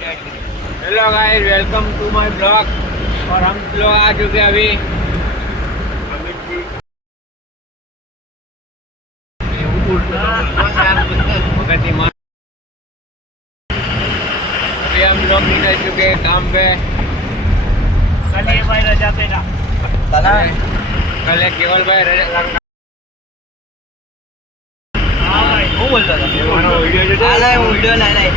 Hello guys, welcome to my blog. और हम लोग आ चुके हैं अभी हम लोग निकल चुके हैं काम पे। कल ये भाई रजा पे था। कल है केवल भाई रजा। हाँ भाई वो बोलता था वीडियो नहीं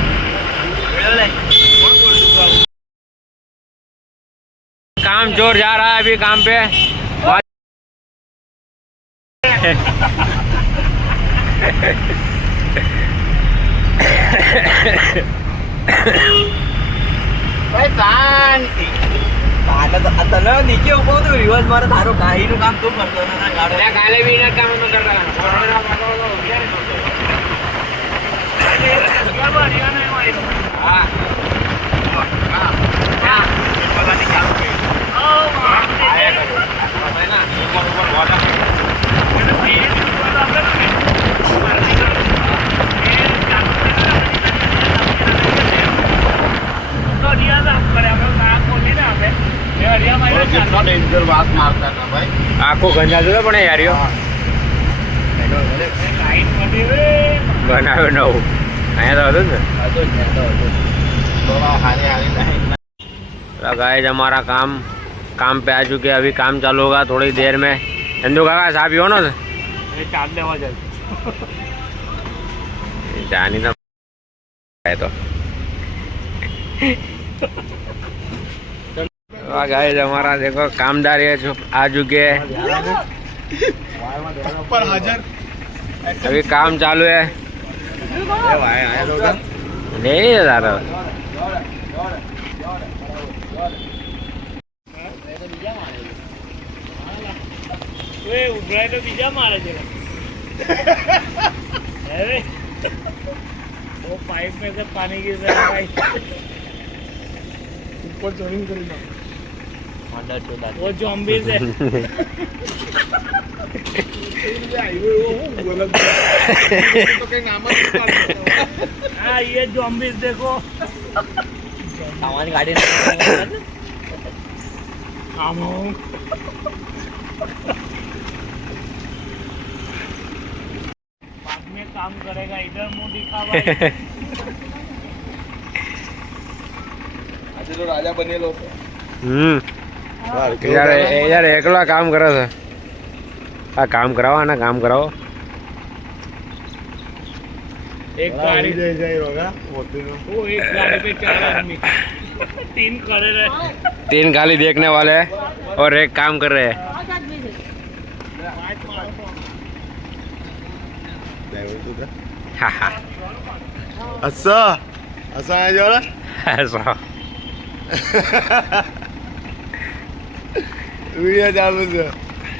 काम जोर जा रहा है अभी काम पे। ભાઈ શાંતિ તને નીચે ઉભો તો રિવર્સ મારે તારો ગાડીનું કામ તું કરતો ને ગાડો કાલે બી એના કામ ન કરતા હા આખો ગંજા જોયો પણ યારીઓ બનાવ્યો નવું અહીંયા તો હતું ने गाइस हमारा काम पे आ चुके हैं। अभी काम चालू होगा थोड़ी देर में। चंदू काका साहब हो ना जानी ना है तो गाइस हमारा देखो कामदार ये आ चुके हैं। अभी काम चालू है। नहीं दादा ઉભરાય તો બીજા મારે છે અરે वो पाइप में से पानी गिर रहा है भाई ऊपर जोड़िंग करी ना वो ज़ॉम्बीज़ है हाँ ये ज़ॉम्बीज़ देखो सामान गाड़ी बाद में काम करेगा इधर मुंह दिखा भाई આજે તો રાજા બનેલો છે यार एकला काम करे છે આ કામ કરાવો ને કામ કરાવો एक गाड़ी જાય હોગા મોતીનો वो एक गाड़ी पे 4 आदमी 3 खड़े रहे 3 खाली देखने वाले हैं और एक काम कर रहे हैं। અસા અસા આ જોડે ऐसा વિડિયો ચાલુ છે